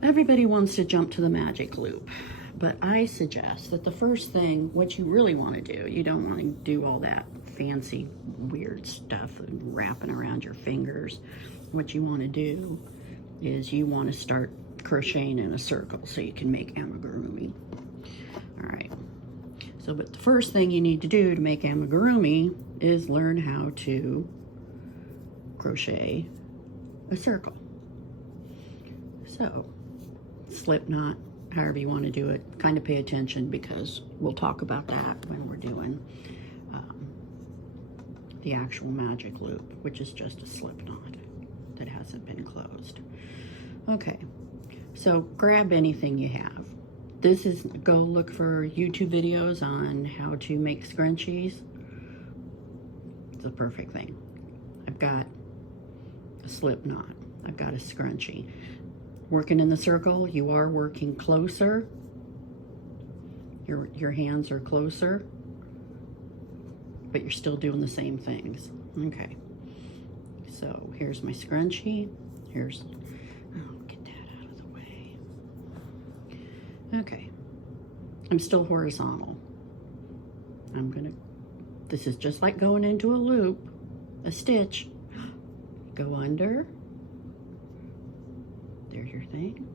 Everybody wants to jump to the magic loop, but I suggest that the first thing, what you really want to do, you don't want to do all that fancy weird stuff and wrapping around your fingers. What you want to do is you want to start crocheting in a circle so you can make amigurumi. All right, so but the first thing you need to do to make amigurumi is learn how to crochet a circle. So slip knot, however you want to do it, kind of pay attention because we'll talk about that when we're doing the actual magic loop, which is just a slip knot that hasn't been closed. Okay, so grab anything you have. This is, go look for YouTube videos on how to make scrunchies. It's a perfect thing. I've got a slip knot, I've got a scrunchie. Working in the circle, you are working closer. Your hands are closer, but you're still doing the same things. Okay, so here's my scrunchie. Here's, oh, get that out of the way. Okay, I'm still horizontal. This is just like going into a loop, a stitch. Go under. There's your thing,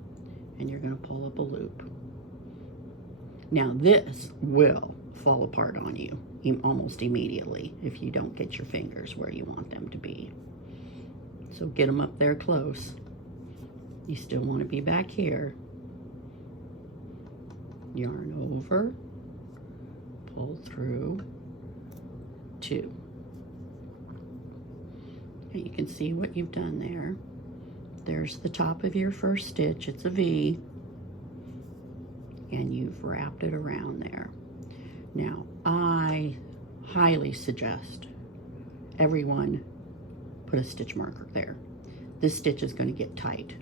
and you're going to pull up a loop. Now this will fall apart on you almost immediately if you don't get your fingers where you want them to be. So get them up there close. You still want to be back here. Yarn over, pull through, 2. And you can see what you've done there. There's the top of your first stitch, it's a V, and you've wrapped it around there. Now, I highly suggest everyone put a stitch marker there. This stitch is going to get tight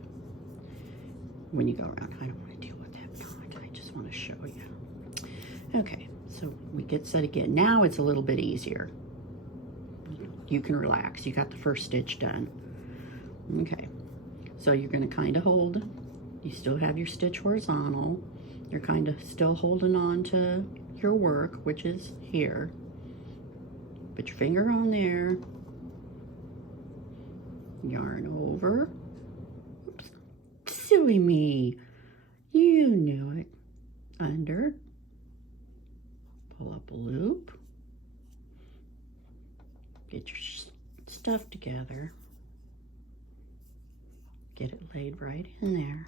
when you go around. I don't want to deal with that knot, I just want to show you. Okay, so we get set again. Now it's a little bit easier. You can relax, you got the first stitch done. Okay. So you're going to kind of hold, you still have your stitch horizontal, you're kind of still holding on to your work, which is here. Put your finger on there, yarn over, oops, silly me, you knew it, under, pull up a loop, get your stuff together. Get it laid right in there.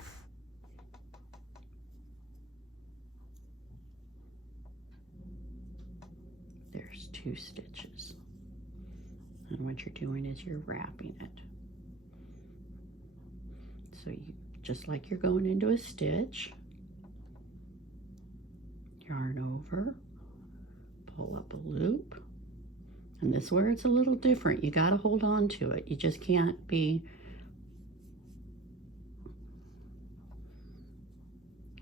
There's 2 stitches. And what you're doing is you're wrapping it. So you, just like you're going into a stitch, yarn over, pull up a loop. And this is where it's a little different. You got to hold on to it. You just can't be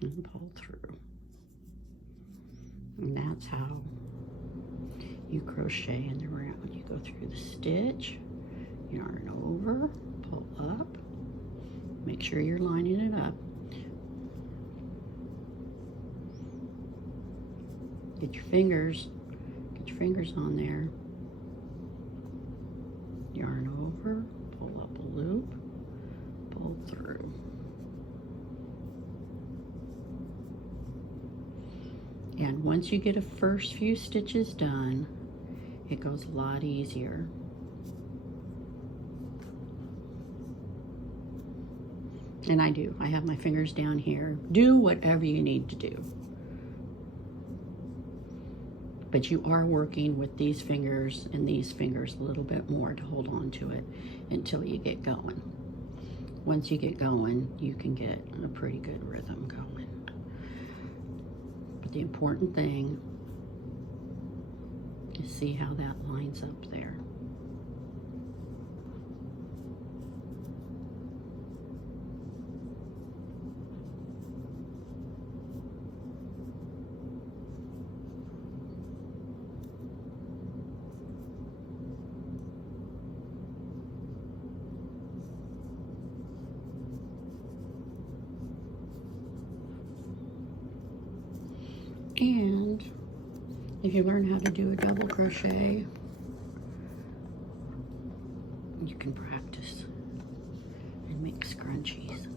and pull through. And that's how you crochet in the round. You go through the stitch, yarn over, pull up, make sure you're lining it up. Get your fingers on there. Yarn over, pull up a loop, pull through. And once you get a first few stitches done, it goes a lot easier. And I have my fingers down here. Do whatever you need to do. But you are working with these fingers and these fingers a little bit more to hold on to it until you get going. Once you get going, you can get a pretty good rhythm going. The important thing is see how that lines up there. And if you learn how to do a double crochet, you can practice and make scrunchies.